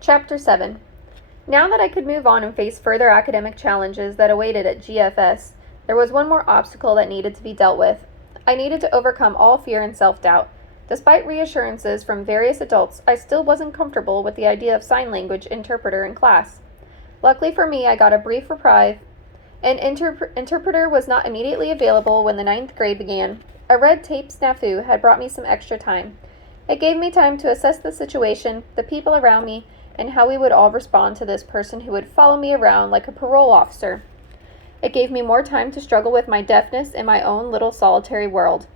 Chapter 7. Now that I could move on and face further academic challenges that awaited at GFS, there was one more obstacle that needed to be dealt with. I needed to overcome all fear and self-doubt. Despite reassurances from various adults, I still wasn't comfortable with the idea of sign language interpreter in class. Luckily for me, I got a brief reprieve. An interpreter was not immediately available when the ninth grade began. A red tape snafu had brought me some extra time. It gave me time to assess the situation, the people around me, and how we would all respond to this person who would follow me around like a parole officer. It gave me more time to struggle with my deafness in my own little solitary world.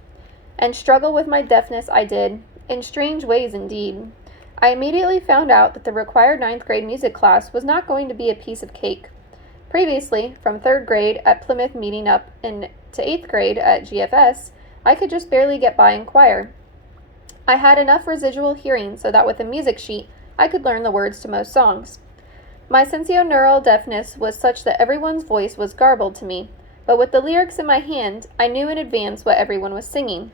And struggle with my deafness I did, in strange ways indeed. I immediately found out that the required ninth grade music class was not going to be a piece of cake. Previously, from third grade at Plymouth meeting up to eighth grade at GFS, I could just barely get by in choir. I had enough residual hearing so that with a music sheet, I could learn the words to most songs. My sensorineural deafness was such that everyone's voice was garbled to me, but with the lyrics in my hand, I knew in advance what everyone was singing.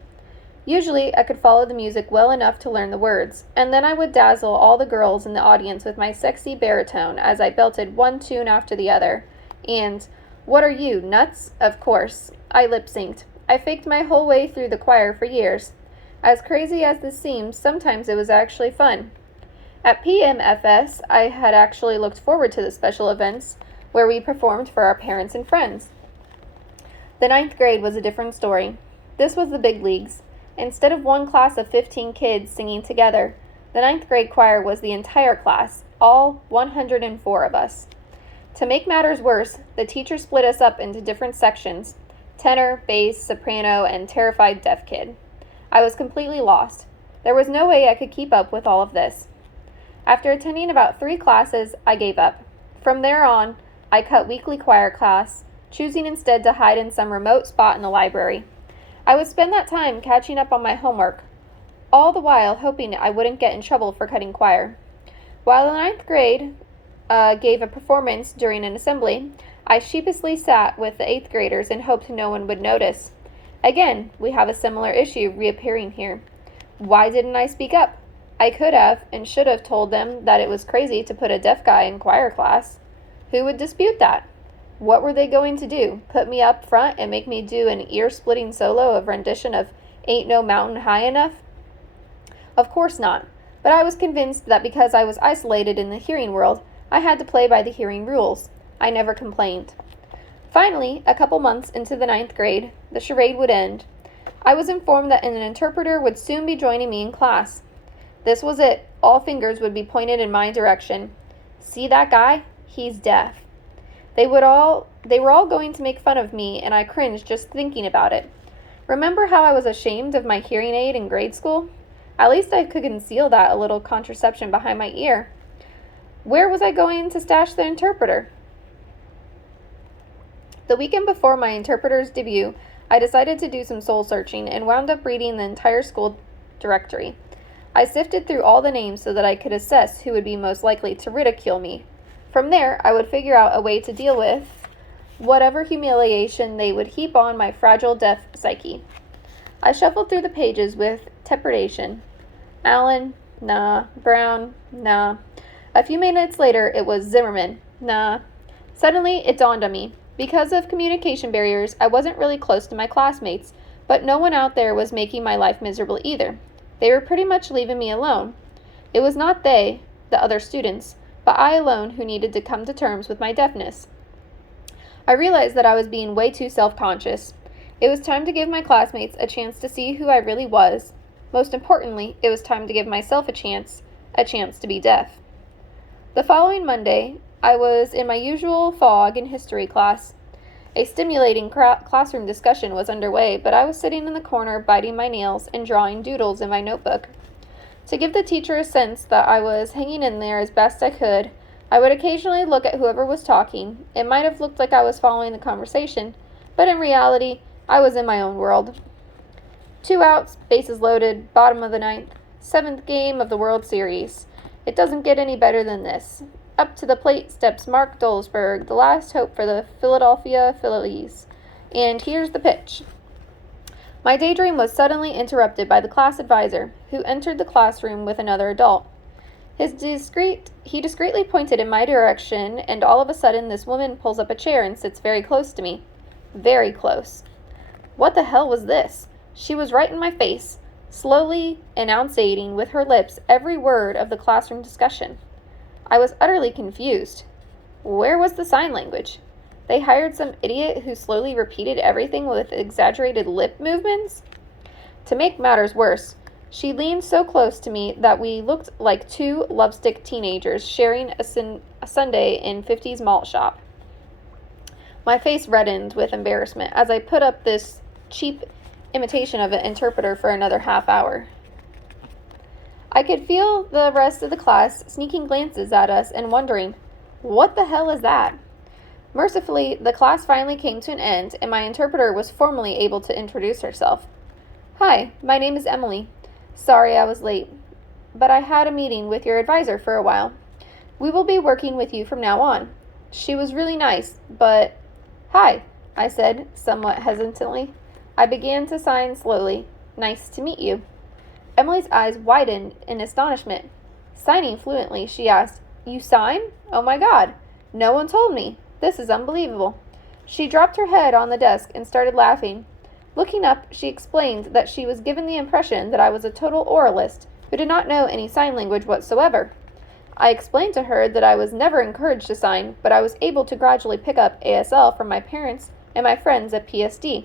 Usually, I could follow the music well enough to learn the words, and then I would dazzle all the girls in the audience with my sexy baritone as I belted one tune after the other. And, "What are you, nuts?" Of course. I lip-synced. I faked my whole way through the choir for years. As crazy as this seems, sometimes it was actually fun. At PMFS, I had actually looked forward to the special events where we performed for our parents and friends. The ninth grade was a different story. This was the big leagues. Instead of one class of 15 kids singing together, the ninth grade choir was the entire class, all 104 of us. To make matters worse, the teacher split us up into different sections: tenor, bass, soprano, and terrified deaf kid. I was completely lost. There was no way I could keep up with all of this. After attending about 3 classes, I gave up. From there on, I cut weekly choir class, choosing instead to hide in some remote spot in the library. I would spend that time catching up on my homework, all the while hoping I wouldn't get in trouble for cutting choir. While the ninth grade gave a performance during an assembly, I sheepishly sat with the 8th graders and hoped no one would notice. Again, we have a similar issue reappearing here. Why didn't I speak up? I could have and should have told them that it was crazy to put a deaf guy in choir class. Who would dispute that? What were they going to do? Put me up front and make me do an ear-splitting solo of rendition of Ain't No Mountain High Enough? Of course not, but I was convinced that because I was isolated in the hearing world, I had to play by the hearing rules. I never complained. Finally, a couple months into the ninth grade, the charade would end. I was informed that an interpreter would soon be joining me in class. This was it. All fingers would be pointed in my direction. See that guy? He's deaf. They were all going to make fun of me, and I cringed just thinking about it. Remember how I was ashamed of my hearing aid in grade school? At least I could conceal that a little contraception behind my ear. Where was I going to stash the interpreter? The weekend before my interpreter's debut, I decided to do some soul searching and wound up reading the entire school directory. I sifted through all the names so that I could assess who would be most likely to ridicule me. From there, I would figure out a way to deal with whatever humiliation they would heap on my fragile deaf psyche. I shuffled through the pages with trepidation. Allen, nah. Brown, nah. A few minutes later, it was Zimmerman, nah. Suddenly, it dawned on me. Because of communication barriers, I wasn't really close to my classmates, but no one out there was making my life miserable either. They were pretty much leaving me alone. It was not they, the other students, but I alone who needed to come to terms with my deafness. I realized that I was being way too self-conscious. It was time to give my classmates a chance to see who I really was. Most importantly, it was time to give myself a chance to be deaf. The following Monday, I was in my usual fog in history class. A stimulating classroom discussion was underway, but I was sitting in the corner biting my nails and drawing doodles in my notebook. To give the teacher a sense that I was hanging in there as best I could, I would occasionally look at whoever was talking. It might have looked like I was following the conversation, but in reality, I was in my own world. 2 outs, bases loaded, bottom of the ninth, 7th game of the World Series. It doesn't get any better than this. Up to the plate steps Mark Dolsberg, the last hope for the Philadelphia Phillies. And here's the pitch. My daydream was suddenly interrupted by the class advisor, who entered the classroom with another adult. He discreetly pointed in my direction, and all of a sudden this woman pulls up a chair and sits very close to me. Very close. What the hell was this? She was right in my face, slowly enunciating with her lips every word of the classroom discussion. I was utterly confused. Where was the sign language? They hired some idiot who slowly repeated everything with exaggerated lip movements? To make matters worse, she leaned so close to me that we looked like two lovesick teenagers sharing a sundae in 50s malt shop. My face reddened with embarrassment as I put up this cheap imitation of an interpreter for another half hour. I could feel the rest of the class sneaking glances at us and wondering, what the hell is that? Mercifully, the class finally came to an end, and my interpreter was formally able to introduce herself. Hi, my name is Emily. Sorry I was late, but I had a meeting with your advisor for a while. We will be working with you from now on. She was really nice, but... Hi, I said, somewhat hesitantly. I began to sign slowly. Nice to meet you. Emily's eyes widened in astonishment. Signing fluently, she asked, You sign? Oh my God. No one told me. This is unbelievable. She dropped her head on the desk and started laughing. Looking up, she explained that she was given the impression that I was a total oralist who did not know any sign language whatsoever. I explained to her that I was never encouraged to sign, but I was able to gradually pick up ASL from my parents and my friends at PSD.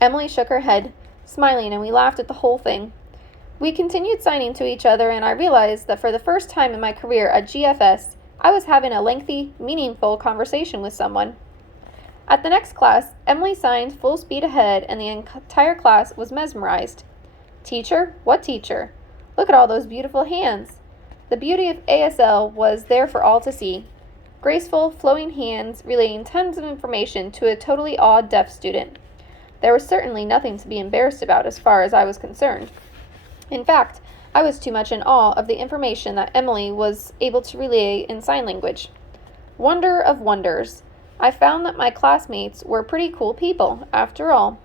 Emily shook her head, smiling, and we laughed at the whole thing. We continued signing to each other, and I realized that for the first time in my career at GFS, I was having a lengthy, meaningful conversation with someone. At the next class, Emily signed full speed ahead, and the entire class was mesmerized. Teacher? What teacher? Look at all those beautiful hands. The beauty of ASL was there for all to see. Graceful, flowing hands relaying tons of information to a totally awed deaf student. There was certainly nothing to be embarrassed about as far as I was concerned. In fact, I was too much in awe of the information that Emily was able to relay in sign language. Wonder of wonders. I found that my classmates were pretty cool people, after all.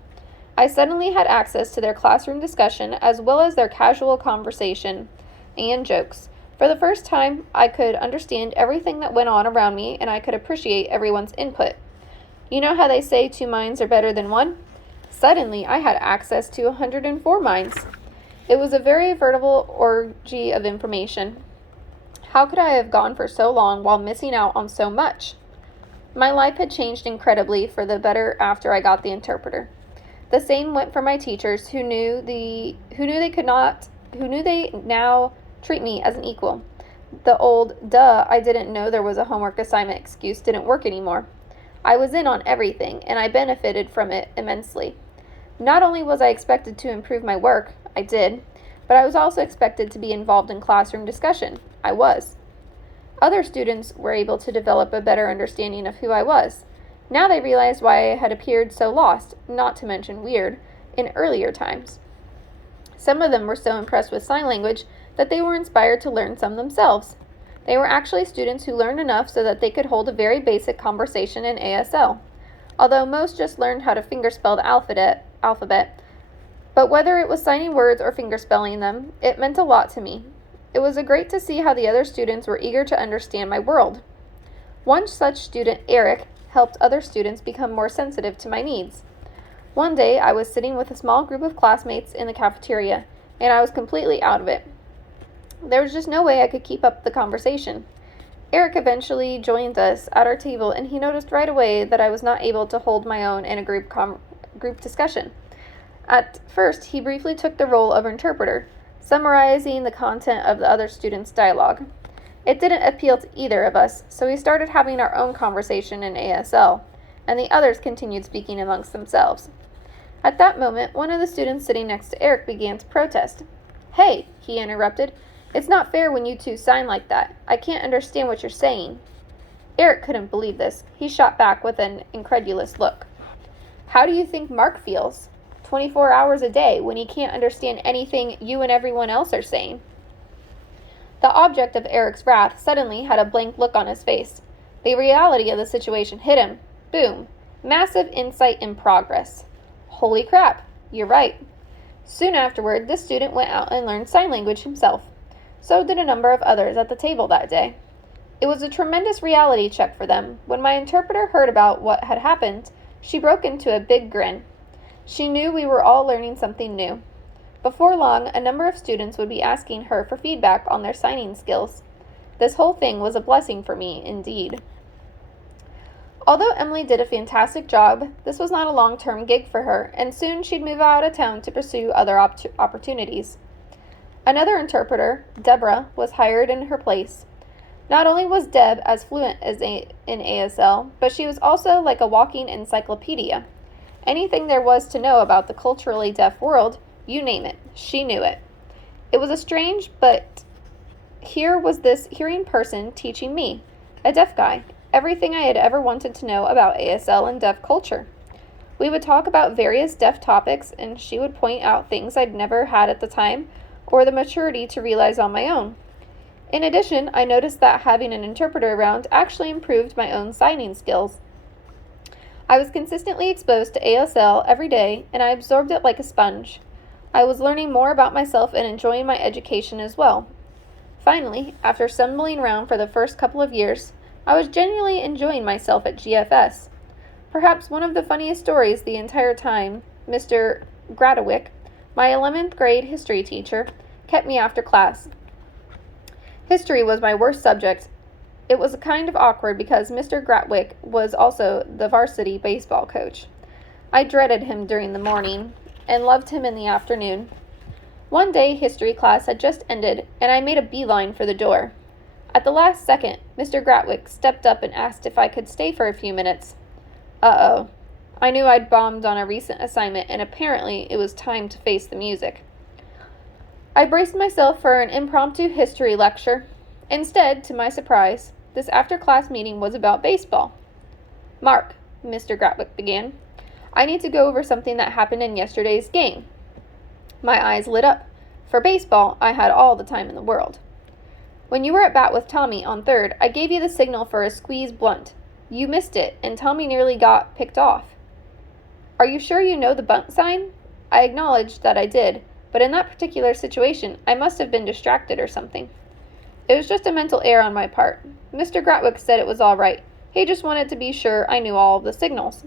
I suddenly had access to their classroom discussion as well as their casual conversation and jokes. For the first time, I could understand everything that went on around me, and I could appreciate everyone's input. You know how they say 2 minds are better than 1? Suddenly, I had access to 104 minds. It was a very veritable orgy of information. How could I have gone for so long while missing out on so much? My life had changed incredibly for the better after I got the interpreter. The same went for my teachers who knew they now treat me as an equal. The old, I didn't know there was a homework assignment excuse didn't work anymore. I was in on everything, and I benefited from it immensely. Not only was I expected to improve my work, I did, but I was also expected to be involved in classroom discussion. I was. Other students were able to develop a better understanding of who I was. Now they realized why I had appeared so lost, not to mention weird, in earlier times. Some of them were so impressed with sign language that they were inspired to learn some themselves. They were actually students who learned enough so that they could hold a very basic conversation in ASL, although most just learned how to fingerspell the alphabet. But whether it was signing words or fingerspelling them, it meant a lot to me. It was great to see how the other students were eager to understand my world. One such student, Eric, helped other students become more sensitive to my needs. One day, I was sitting with a small group of classmates in the cafeteria, and I was completely out of it. There was just no way I could keep up the conversation. Eric eventually joined us at our table, and he noticed right away that I was not able to hold my own in a group discussion. At first, he briefly took the role of interpreter, summarizing the content of the other students' dialogue. It didn't appeal to either of us, so we started having our own conversation in ASL, and the others continued speaking amongst themselves. At that moment, one of the students sitting next to Eric began to protest. "Hey," he interrupted, "it's not fair when you two sign like that. I can't understand what you're saying." Eric couldn't believe this. He shot back with an incredulous look. "How do you think Mark feels? 24 hours a day when he can't understand anything you and everyone else are saying?" The object of Eric's wrath suddenly had a blank look on his face. The reality of the situation hit him. Boom. Massive insight in progress. Holy crap, you're right. Soon afterward, this student went out and learned sign language himself. So did a number of others at the table that day. It was a tremendous reality check for them. When my interpreter heard about what had happened, she broke into a big grin. She knew we were all learning something new. Before long, a number of students would be asking her for feedback on their signing skills. This whole thing was a blessing for me, indeed. Although Emily did a fantastic job, this was not a long-term gig for her, and soon she'd move out of town to pursue other opportunities. Another interpreter, Deborah, was hired in her place. Not only was Deb as fluent in ASL, but she was also like a walking encyclopedia. Anything there was to know about the culturally deaf world, you name it, she knew it. It was a strange, but here was this hearing person teaching me, a deaf guy, everything I had ever wanted to know about ASL and deaf culture. We would talk about various deaf topics, and she would point out things I'd never had at the time or the maturity to realize on my own. In addition, I noticed that having an interpreter around actually improved my own signing skills. I was consistently exposed to ASL every day, and I absorbed it like a sponge. I was learning more about myself and enjoying my education as well. Finally, after stumbling around for the first couple of years, I was genuinely enjoying myself at GFS. Perhaps one of the funniest stories the entire time, Mr. Gradawick, my 11th grade history teacher, kept me after class. History was my worst subject. It was kind of awkward because Mr. Gratwick was also the varsity baseball coach. I dreaded him during the morning and loved him in the afternoon. One day, history class had just ended, and I made a beeline for the door. At the last second, Mr. Gratwick stepped up and asked if I could stay for a few minutes. Uh-oh. I knew I'd bombed on a recent assignment, and apparently it was time to face the music. I braced myself for an impromptu history lecture. Instead, to my surprise, this after-class meeting was about baseball. "Mark," Mr. Gratwick began, "I need to go over something that happened in yesterday's game." My eyes lit up. For baseball, I had all the time in the world. "When you were at bat with Tommy on third, I gave you the signal for a squeeze bunt. You missed it, and Tommy nearly got picked off. Are you sure you know the bunt sign?" I acknowledged that I did, but in that particular situation, I must have been distracted or something. It was just a mental error on my part. Mr. Gratwick said it was all right. He just wanted to be sure I knew all of the signals.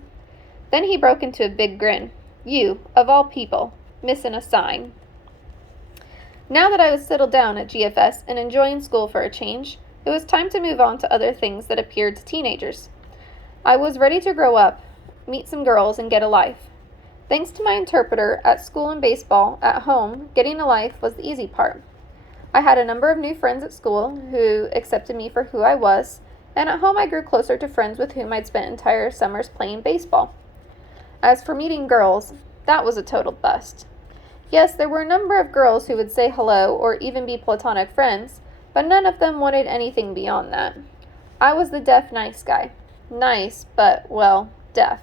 Then he broke into a big grin. "You, of all people, missing a sign." Now that I was settled down at GFS and enjoying school for a change, it was time to move on to other things that appeared to teenagers. I was ready to grow up, meet some girls, and get a life. Thanks to my interpreter, at school and baseball, at home, getting a life was the easy part. I had a number of new friends at school who accepted me for who I was, and at home I grew closer to friends with whom I'd spent entire summers playing baseball. As for meeting girls, that was a total bust. Yes, there were a number of girls who would say hello or even be platonic friends, but none of them wanted anything beyond that. I was the deaf nice guy. Nice, but, well, deaf.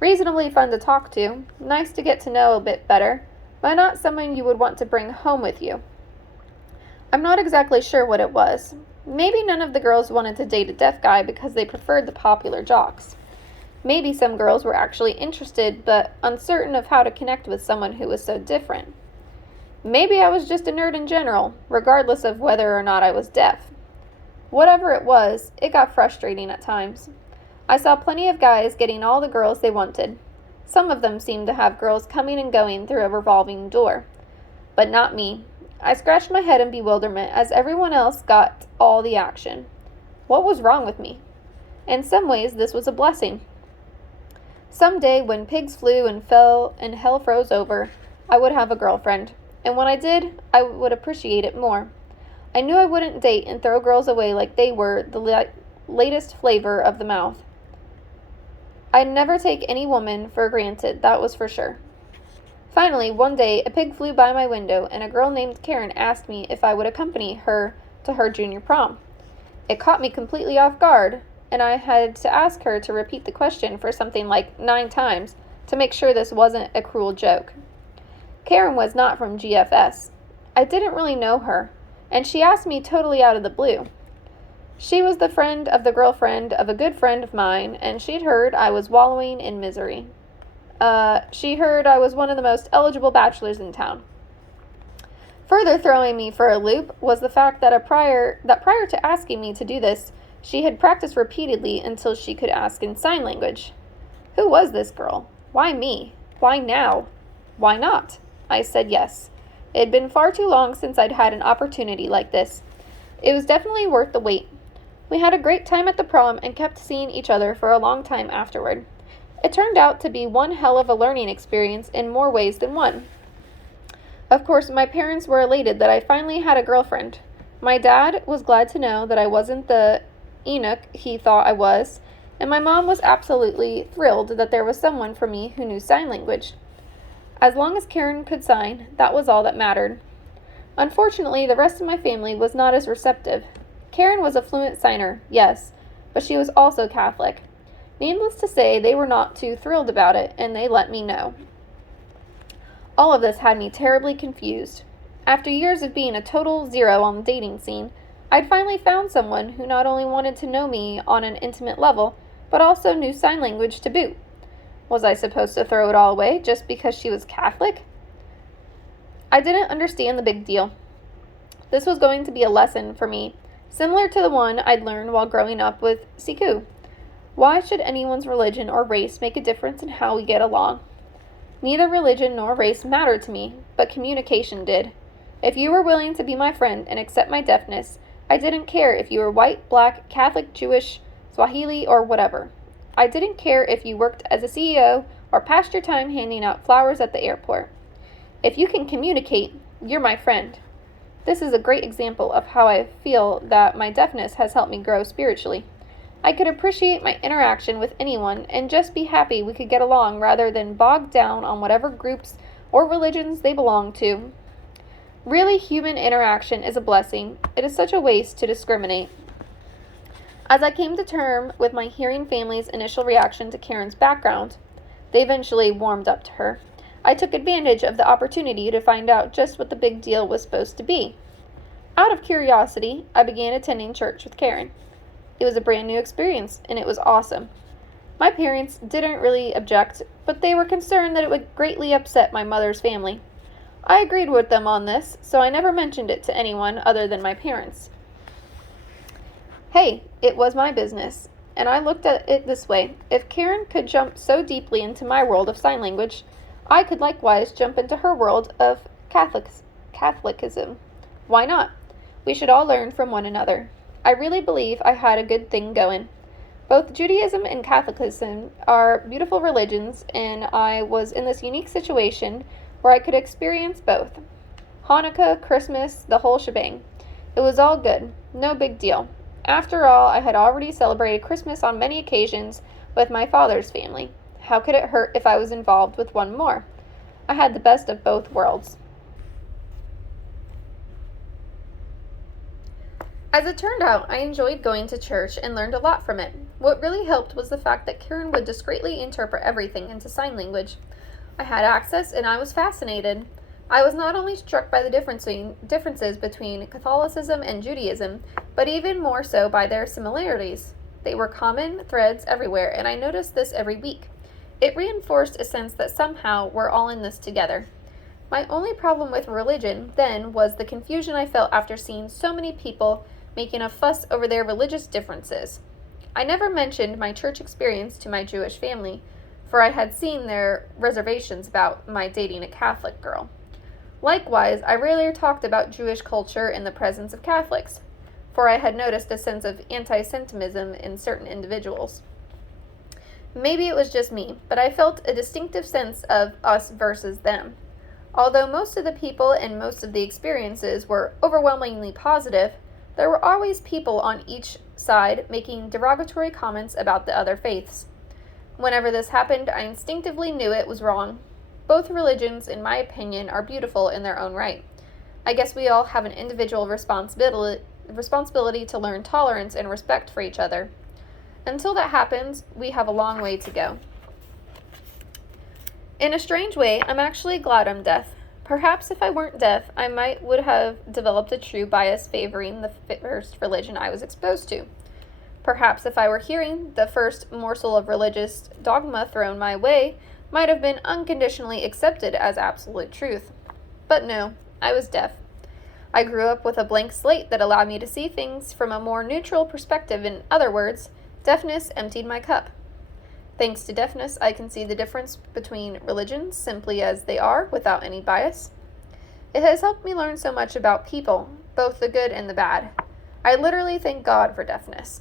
Reasonably fun to talk to, nice to get to know a bit better, but not someone you would want to bring home with you. I'm not exactly sure what it was. Maybe none of the girls wanted to date a deaf guy because they preferred the popular jocks. Maybe some girls were actually interested but uncertain of how to connect with someone who was so different. Maybe I was just a nerd in general, regardless of whether or not I was deaf. Whatever it was, it got frustrating at times. I saw plenty of guys getting all the girls they wanted. Some of them seemed to have girls coming and going through a revolving door. But not me. I scratched my head in bewilderment as everyone else got all the action. What was wrong with me? In some ways, this was a blessing. Someday, when pigs flew and fell and hell froze over, I would have a girlfriend. And when I did, I would appreciate it more. I knew I wouldn't date and throw girls away like they were the latest flavor of the mouth. I'd never take any woman for granted, that was for sure. Finally, one day, a pig flew by my window, and a girl named Karen asked me if I would accompany her to her junior prom. It caught me completely off guard, and I had to ask her to repeat the question for something like 9 times to make sure this wasn't a cruel joke. Karen was not from GFS. I didn't really know her, and she asked me totally out of the blue. She was the friend of the girlfriend of a good friend of mine, and she'd heard I was wallowing in misery. She heard I was one of the most eligible bachelors in town. Further throwing me for a loop was the fact that prior to asking me to do this, she had practiced repeatedly until she could ask in sign language. Who was this girl? Why me? Why now? Why not? I said yes. It had been far too long since I'd had an opportunity like this. It was definitely worth the wait. We had a great time at the prom and kept seeing each other for a long time afterward. It turned out to be one hell of a learning experience in more ways than one. Of course, my parents were elated that I finally had a girlfriend. My dad was glad to know that I wasn't the Enoch he thought I was, and my mom was absolutely thrilled that there was someone for me who knew sign language. As long as Karen could sign, that was all that mattered. Unfortunately, the rest of my family was not as receptive. Karen was a fluent signer, yes, but she was also Catholic. Needless to say, they were not too thrilled about it, and they let me know. All of this had me terribly confused. After years of being a total zero on the dating scene, I'd finally found someone who not only wanted to know me on an intimate level, but also knew sign language to boot. Was I supposed to throw it all away just because she was Catholic? I didn't understand the big deal. This was going to be a lesson for me, similar to the one I'd learned while growing up with Siku. Why should anyone's religion or race make a difference in how we get along? Neither religion nor race mattered to me, but communication did. If you were willing to be my friend and accept my deafness, I didn't care if you were white, black, Catholic, Jewish, Swahili, or whatever. I didn't care if you worked as a CEO or passed your time handing out flowers at the airport. If you can communicate, you're my friend. This is a great example of how I feel that my deafness has helped me grow spiritually. I could appreciate my interaction with anyone and just be happy we could get along rather than bogged down on whatever groups or religions they belong to. Really, human interaction is a blessing. It is such a waste to discriminate. As I came to terms with my hearing family's initial reaction to Karen's background, they eventually warmed up to her. I took advantage of the opportunity to find out just what the big deal was supposed to be. Out of curiosity, I began attending church with Karen. It was a brand new experience, and it was awesome. My parents didn't really object, but they were concerned that it would greatly upset my mother's family. I agreed with them on this, so I never mentioned it to anyone other than my parents. Hey, it was my business, and I looked at it this way. If Karen could jump so deeply into my world of sign language, I could likewise jump into her world of Catholicism. Why not? We should all learn from one another. I really believe I had a good thing going. Both Judaism and Catholicism are beautiful religions, and I was in this unique situation where I could experience both. Hanukkah, Christmas, the whole shebang. It was all good. No big deal. After all, I had already celebrated Christmas on many occasions with my father's family. How could it hurt if I was involved with one more? I had the best of both worlds. As it turned out, I enjoyed going to church and learned a lot from it. What really helped was the fact that Karen would discreetly interpret everything into sign language. I had access and I was fascinated. I was not only struck by the differences between Catholicism and Judaism, but even more so by their similarities. They were common threads everywhere, and I noticed this every week. It reinforced a sense that somehow we're all in this together. My only problem with religion, then, was the confusion I felt after seeing so many people making a fuss over their religious differences. I never mentioned my church experience to my Jewish family, for I had seen their reservations about my dating a Catholic girl. Likewise, I rarely talked about Jewish culture in the presence of Catholics, for I had noticed a sense of anti-Semitism in certain individuals. Maybe it was just me, but I felt a distinctive sense of us versus them. Although most of the people and most of the experiences were overwhelmingly positive, there were always people on each side making derogatory comments about the other faiths. Whenever this happened, I instinctively knew it was wrong. Both religions, in my opinion, are beautiful in their own right. I guess we all have an individual responsibility to learn tolerance and respect for each other. Until that happens, we have a long way to go. In a strange way, I'm actually glad I'm deaf. Perhaps if I weren't deaf, I would have developed a true bias favoring the first religion I was exposed to. Perhaps if I were hearing, the first morsel of religious dogma thrown my way might have been unconditionally accepted as absolute truth. But no, I was deaf. I grew up with a blank slate that allowed me to see things from a more neutral perspective. In other words, deafness emptied my cup. Thanks to deafness, I can see the difference between religions simply as they are without any bias. It has helped me learn so much about people, both the good and the bad. I literally thank God for deafness.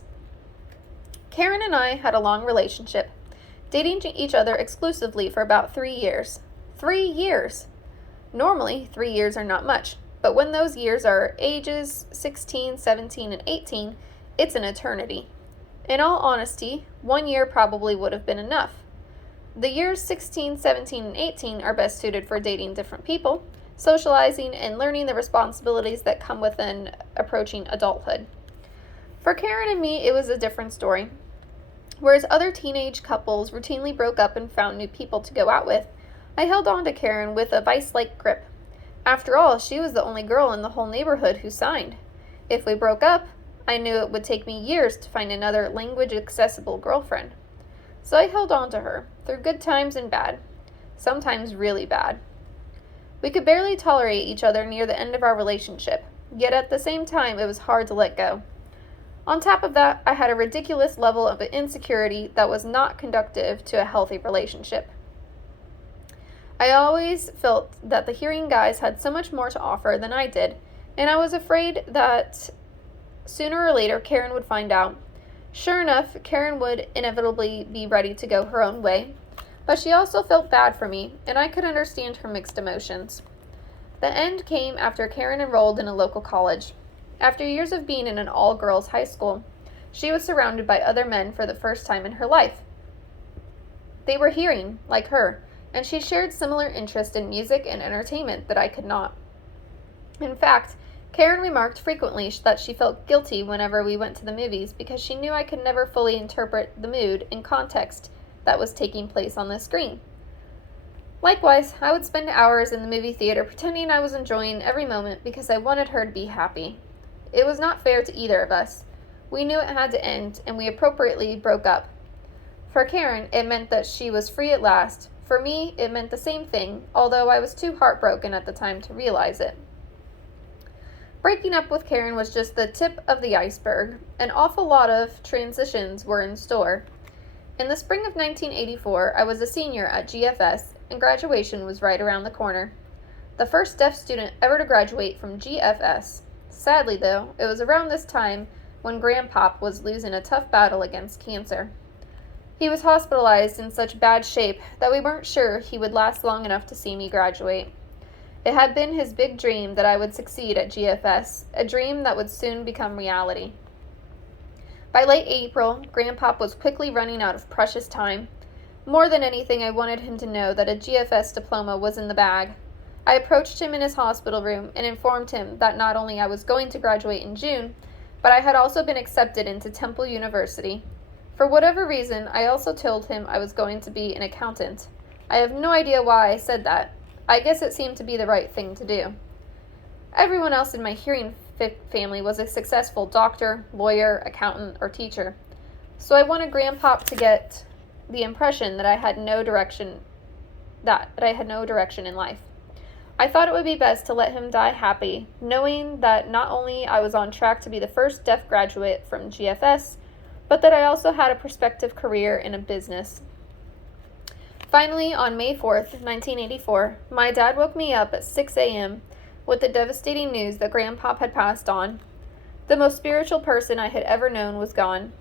Karen and I had a long relationship, dating each other exclusively for about 3 years. 3 years! Normally, 3 years are not much, but when those years are ages 16, 17, and 18, it's an eternity. In all honesty, 1 year probably would have been enough. The years 16, 17, and 18 are best suited for dating different people, socializing, and learning the responsibilities that come with an approaching adulthood. For Karen and me, it was a different story. Whereas other teenage couples routinely broke up and found new people to go out with, I held on to Karen with a vice-like grip. After all, she was the only girl in the whole neighborhood who signed. If we broke up, I knew it would take me years to find another language-accessible girlfriend. So I held on to her, through good times and bad. Sometimes really bad. We could barely tolerate each other near the end of our relationship, yet at the same time it was hard to let go. On top of that, I had a ridiculous level of insecurity that was not conducive to a healthy relationship. I always felt that the hearing guys had so much more to offer than I did, and I was afraid that sooner or later Karen would find out. Sure enough, Karen would inevitably be ready to go her own way, but she also felt bad for me, and I could understand her mixed emotions. The end came after Karen enrolled in a local college. After years of being in an all-girls high school, she was surrounded by other men for the first time in her life. They were hearing, like her, and she shared similar interest in music and entertainment that I could not. In fact, Karen remarked frequently that she felt guilty whenever we went to the movies because she knew I could never fully interpret the mood and context that was taking place on the screen. Likewise, I would spend hours in the movie theater pretending I was enjoying every moment because I wanted her to be happy. It was not fair to either of us. We knew it had to end, and we appropriately broke up. For Karen, it meant that she was free at last. For me, it meant the same thing, although I was too heartbroken at the time to realize it. Breaking up with Karen was just the tip of the iceberg. An awful lot of transitions were in store. In the spring of 1984, I was a senior at GFS, and graduation was right around the corner. The first deaf student ever to graduate from GFS. Sadly, though, it was around this time when Grandpop was losing a tough battle against cancer. He was hospitalized in such bad shape that we weren't sure he would last long enough to see me graduate. It had been his big dream that I would succeed at GFS, a dream that would soon become reality. By late April, Grandpop was quickly running out of precious time. More than anything, I wanted him to know that a GFS diploma was in the bag. I approached him in his hospital room and informed him that not only I was going to graduate in June, but I had also been accepted into Temple University. For whatever reason, I also told him I was going to be an accountant. I have no idea why I said that. I guess it seemed to be the right thing to do. Everyone else in my hearing family was a successful doctor, lawyer, accountant, or teacher. So I wanted Grandpop to get the impression that I had no direction in life. I thought it would be best to let him die happy, knowing that not only I was on track to be the first deaf graduate from GFS, but that I also had a prospective career in a business. Finally, on May 4th, 1984, my dad woke me up at 6 a.m. with the devastating news that Grandpop had passed on. The most spiritual person I had ever known was gone.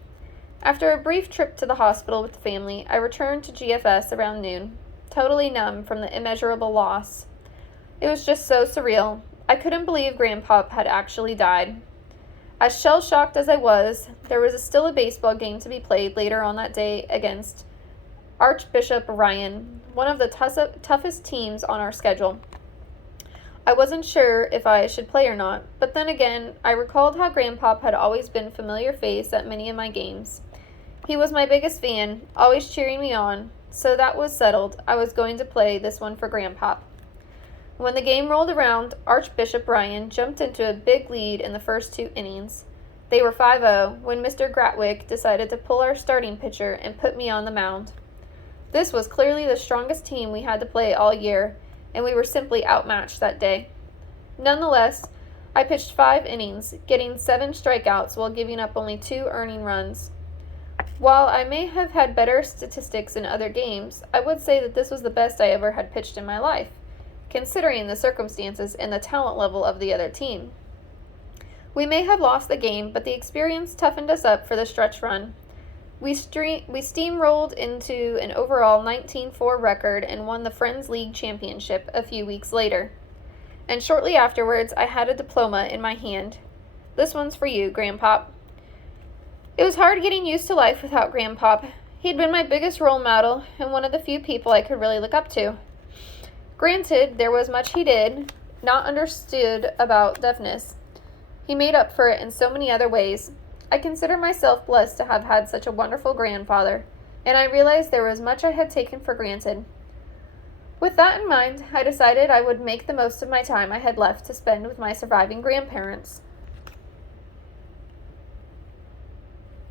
After a brief trip to the hospital with the family, I returned to GFS around noon, totally numb from the immeasurable loss. It was just so surreal. I couldn't believe Grandpop had actually died. As shell-shocked as I was, there was still a baseball game to be played later on that day against Archbishop Ryan, one of the toughest teams on our schedule. I wasn't sure if I should play or not, but then again, I recalled how Grandpop had always been a familiar face at many of my games. He was my biggest fan, always cheering me on, so that was settled. I was going to play this one for Grandpop. When the game rolled around, Archbishop Ryan jumped into a big lead in the first 2 innings. They were 5-0 when Mr. Gratwick decided to pull our starting pitcher and put me on the mound. This was clearly the strongest team we had to play all year, and we were simply outmatched that day. Nonetheless, I pitched 5 innings, getting 7 strikeouts while giving up only 2 earning runs. While I may have had better statistics in other games, I would say that this was the best I ever had pitched in my life, considering the circumstances and the talent level of the other team. We may have lost the game, but the experience toughened us up for the stretch run. We steamrolled into an overall 19-4 record and won the Friends League Championship a few weeks later. And shortly afterwards, I had a diploma in my hand. This one's for you, Grandpop. It was hard getting used to life without Grandpop. He'd been my biggest role model and one of the few people I could really look up to. Granted, there was much he did not understood about deafness. He made up for it in so many other ways. I consider myself blessed to have had such a wonderful grandfather, and I realized there was much I had taken for granted. With that in mind, I decided I would make the most of my time I had left to spend with my surviving grandparents.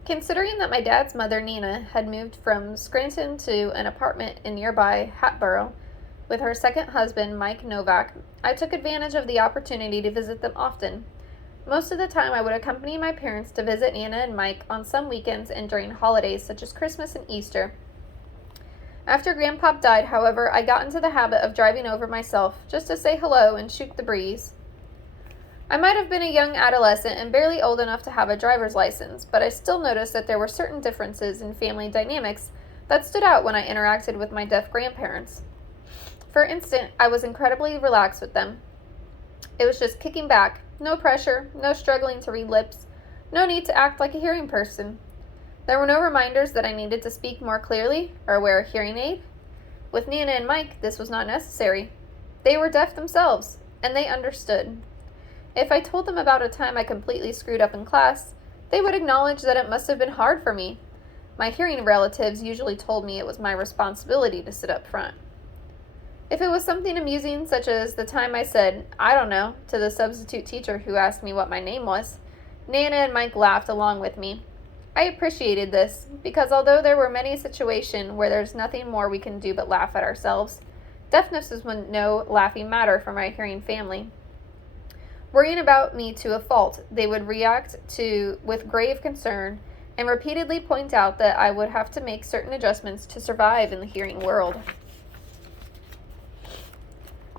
Considering that my dad's mother, Nina, had moved from Scranton to an apartment in nearby Hatboro with her second husband, Mike Novak, I took advantage of the opportunity to visit them often. Most of the time, I would accompany my parents to visit Nana and Mike on some weekends and during holidays such as Christmas and Easter. After Grandpop died, however, I got into the habit of driving over myself, just to say hello and shoot the breeze. I might have been a young adolescent and barely old enough to have a driver's license, but I still noticed that there were certain differences in family dynamics that stood out when I interacted with my deaf grandparents. For instance, I was incredibly relaxed with them. It was just kicking back, no pressure, no struggling to read lips, no need to act like a hearing person. There were no reminders that I needed to speak more clearly or wear a hearing aid. With Nina and Mike, this was not necessary. They were deaf themselves, and they understood. If I told them about a time I completely screwed up in class, they would acknowledge that it must have been hard for me. My hearing relatives usually told me it was my responsibility to sit up front. If it was something amusing, such as the time I said, "I don't know," to the substitute teacher who asked me what my name was, Nana and Mike laughed along with me. I appreciated this, because although there were many situations where there's nothing more we can do but laugh at ourselves, deafness was no laughing matter for my hearing family. Worrying about me to a fault, they would react to with grave concern and repeatedly point out that I would have to make certain adjustments to survive in the hearing world.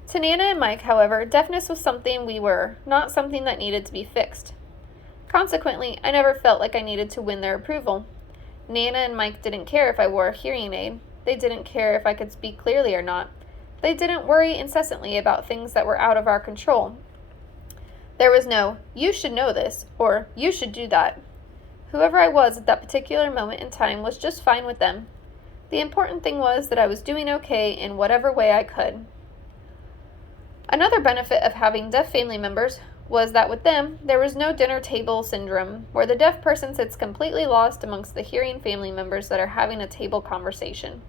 To Nana and Mike, however, deafness was something we were, not something that needed to be fixed. Consequently, I never felt like I needed to win their approval. Nana and Mike didn't care if I wore a hearing aid. They didn't care if I could speak clearly or not. They didn't worry incessantly about things that were out of our control. There was no, "You should know this," or "You should do that." Whoever I was at that particular moment in time was just fine with them. The important thing was that I was doing okay in whatever way I could. Another benefit of having deaf family members was that with them, there was no dinner table syndrome, where the deaf person sits completely lost amongst the hearing family members that are having a table conversation.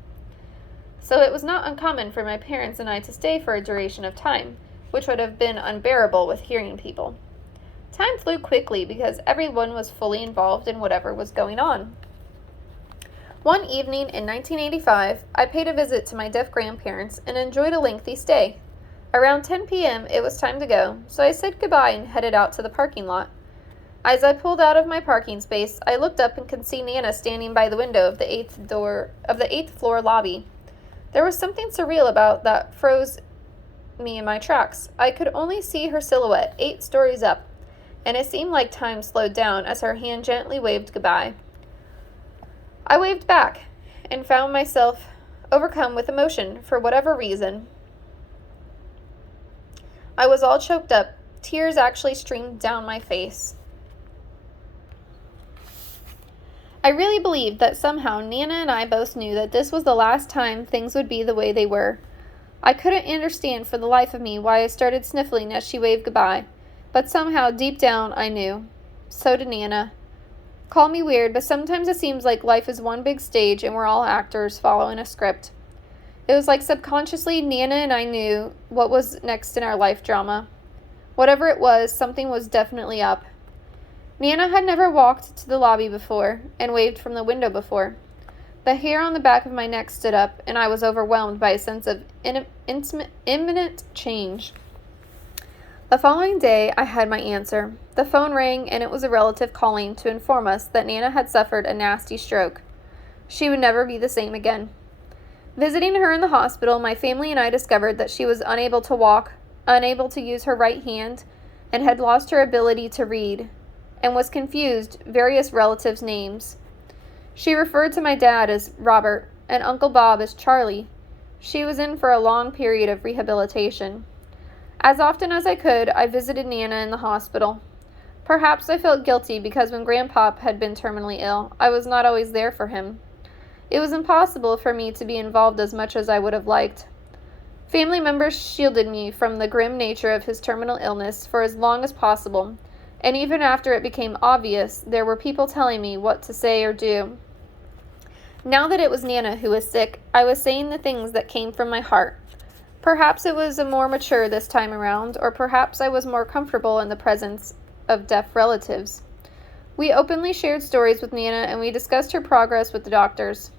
So it was not uncommon for my parents and I to stay for a duration of time, which would have been unbearable with hearing people. Time flew quickly because everyone was fully involved in whatever was going on. One evening in 1985, I paid a visit to my deaf grandparents and enjoyed a lengthy stay. Around 10 p.m., it was time to go, so I said goodbye and headed out to the parking lot. As I pulled out of my parking space, I looked up and could see Nana standing by the window of the eighth floor lobby. There was something surreal about that froze me in my tracks. I could only see her silhouette 8 stories up, and it seemed like time slowed down as her hand gently waved goodbye. I waved back and found myself overcome with emotion for whatever reason. I was all choked up. Tears actually streamed down my face. I really believed that somehow Nana and I both knew that this was the last time things would be the way they were. I couldn't understand for the life of me why I started sniffling as she waved goodbye, but somehow deep down I knew. So did Nana. Call me weird, but sometimes it seems like life is one big stage and we're all actors following a script. It was like subconsciously Nana and I knew what was next in our life drama. Whatever it was, something was definitely up. Nana had never walked to the lobby before and waved from the window before. The hair on the back of my neck stood up, and I was overwhelmed by a sense of imminent change. The following day, I had my answer. The phone rang, and it was a relative calling to inform us that Nana had suffered a nasty stroke. She would never be the same again. Visiting her in the hospital, my family and I discovered that she was unable to walk, unable to use her right hand, and had lost her ability to read, and was confused various relatives' names. She referred to my dad as Robert and Uncle Bob as Charlie. She was in for a long period of rehabilitation. As often as I could, I visited Nana in the hospital. Perhaps I felt guilty because when Grandpop had been terminally ill, I was not always there for him. It was impossible for me to be involved as much as I would have liked. Family members shielded me from the grim nature of his terminal illness for as long as possible, and even after it became obvious, there were people telling me what to say or do. Now that it was Nana who was sick, I was saying the things that came from my heart. Perhaps it was more mature this time around, or perhaps I was more comfortable in the presence of deaf relatives. We openly shared stories with Nana, and we discussed her progress with the doctors.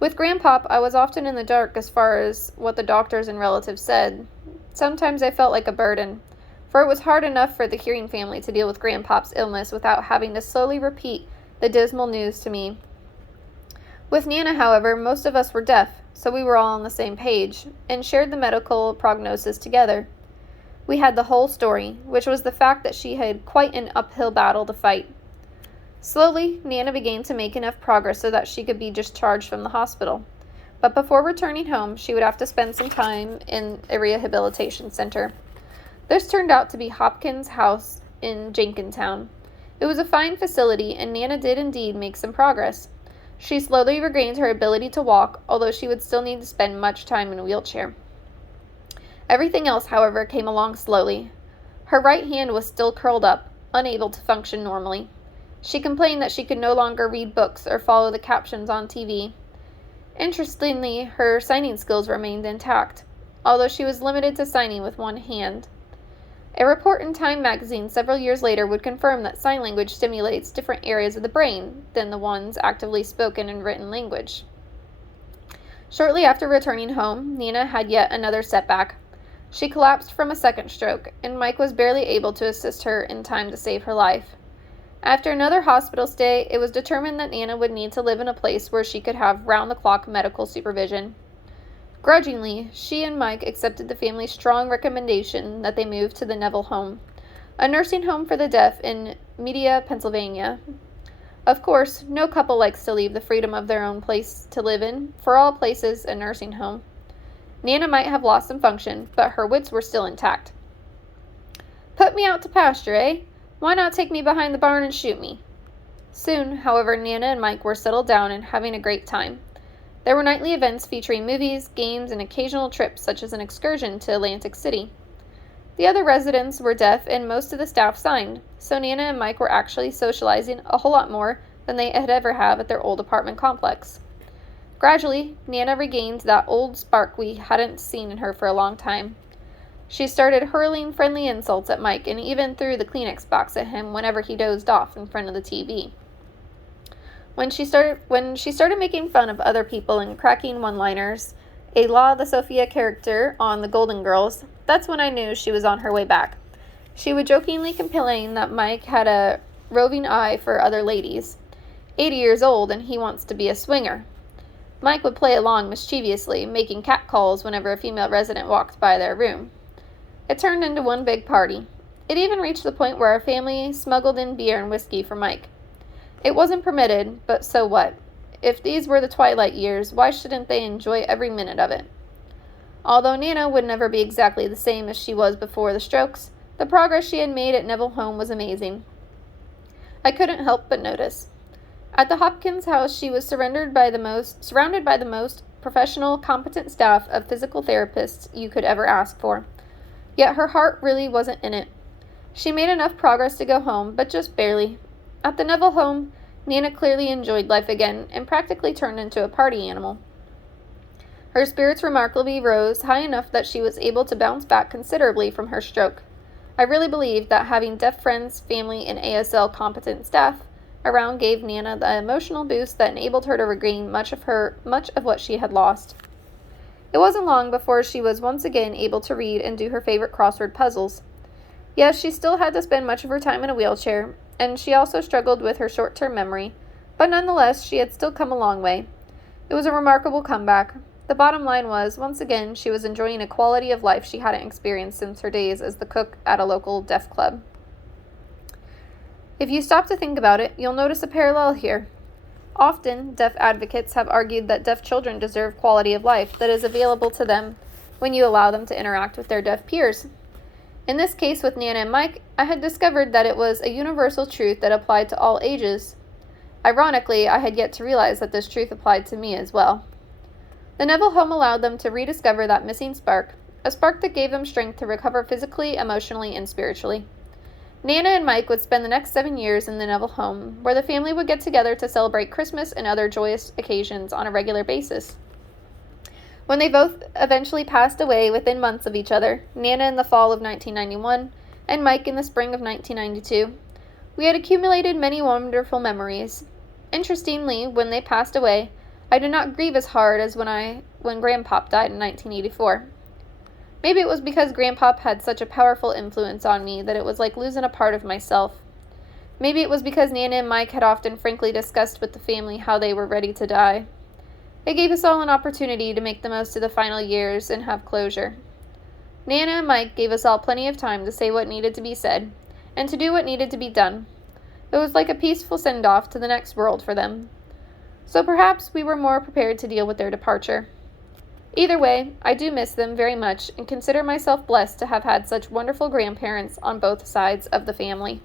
With Grandpop, I was often in the dark as far as what the doctors and relatives said. Sometimes I felt like a burden, for it was hard enough for the hearing family to deal with Grandpop's illness without having to slowly repeat the dismal news to me. With Nana, however, most of us were deaf, so we were all on the same page, and shared the medical prognosis together. We had the whole story, which was the fact that she had quite an uphill battle to fight. Slowly, Nana began to make enough progress so that she could be discharged from the hospital. But before returning home, she would have to spend some time in a rehabilitation center. This turned out to be Hopkins House in Jenkintown. It was a fine facility, and Nana did indeed make some progress. She slowly regained her ability to walk, although she would still need to spend much time in a wheelchair. Everything else, however, came along slowly. Her right hand was still curled up, unable to function normally. She complained that she could no longer read books or follow the captions on TV. Interestingly, her signing skills remained intact, although she was limited to signing with one hand. A report in Time magazine several years later would confirm that sign language stimulates different areas of the brain than the ones actively spoken in written language. Shortly after returning home, Nana had yet another setback. She collapsed from a second stroke, and Mike was barely able to assist her in time to save her life. After another hospital stay, it was determined that Nana would need to live in a place where she could have round-the-clock medical supervision. Grudgingly, she and Mike accepted the family's strong recommendation that they move to the Neville Home, a nursing home for the deaf in Media, Pennsylvania. Of course, no couple likes to leave the freedom of their own place to live in, for all places a nursing home. Nana might have lost some function, but her wits were still intact. "Put me out to pasture, eh? Why not take me behind the barn and shoot me?" Soon, however, Nana and Mike were settled down and having a great time. There were nightly events featuring movies, games, and occasional trips such as an excursion to Atlantic City. The other residents were deaf and most of the staff signed, so Nana and Mike were actually socializing a whole lot more than they had ever have at their old apartment complex. Gradually, Nana regained that old spark we hadn't seen in her for a long time. She started hurling friendly insults at Mike and even threw the Kleenex box at him whenever he dozed off in front of the TV. When she started making fun of other people and cracking one-liners, a La the Sophia character on The Golden Girls, that's when I knew she was on her way back. She would jokingly complain that Mike had a roving eye for other ladies. 80 years old and he wants to be a swinger. Mike would play along mischievously, making catcalls whenever a female resident walked by their room. It turned into one big party. It even reached the point where our family smuggled in beer and whiskey for Mike. It wasn't permitted, but so what? If these were the twilight years, why shouldn't they enjoy every minute of it? Although Nana would never be exactly the same as she was before the strokes, the progress she had made at Neville Home was amazing. I couldn't help but notice. At the Hopkins house, she was surrounded by the most professional, competent staff of physical therapists you could ever ask for. Yet her heart really wasn't in it. She made enough progress to go home, but just barely. At the Neville Home, Nana clearly enjoyed life again and practically turned into a party animal. Her spirits remarkably rose high enough that she was able to bounce back considerably from her stroke. I really believe that having deaf friends, family, and ASL competent staff around gave Nana the emotional boost that enabled her to regain much of what she had lost. It wasn't long before she was once again able to read and do her favorite crossword puzzles. Yes, she still had to spend much of her time in a wheelchair, and she also struggled with her short-term memory, but nonetheless, she had still come a long way. It was a remarkable comeback. The bottom line was, once again, she was enjoying a quality of life she hadn't experienced since her days as the cook at a local deaf club. If you stop to think about it, you'll notice a parallel here. Often, deaf advocates have argued that deaf children deserve quality of life that is available to them when you allow them to interact with their deaf peers. In this case with Nana and Mike, I had discovered that it was a universal truth that applied to all ages. Ironically, I had yet to realize that this truth applied to me as well. The Neville home allowed them to rediscover that missing spark, a spark that gave them strength to recover physically, emotionally, and spiritually. Nana and Mike would spend the next 7 years in the Neville home, where the family would get together to celebrate Christmas and other joyous occasions on a regular basis. When they both eventually passed away within months of each other, Nana in the fall of 1991 and Mike in the spring of 1992, we had accumulated many wonderful memories. Interestingly, when they passed away, I did not grieve as hard as when Grandpop died in 1984. Maybe it was because Grandpop had such a powerful influence on me that it was like losing a part of myself. Maybe it was because Nana and Mike had often frankly discussed with the family how they were ready to die. It gave us all an opportunity to make the most of the final years and have closure. Nana and Mike gave us all plenty of time to say what needed to be said, and to do what needed to be done. It was like a peaceful send-off to the next world for them. So perhaps we were more prepared to deal with their departure. Either way, I do miss them very much and consider myself blessed to have had such wonderful grandparents on both sides of the family.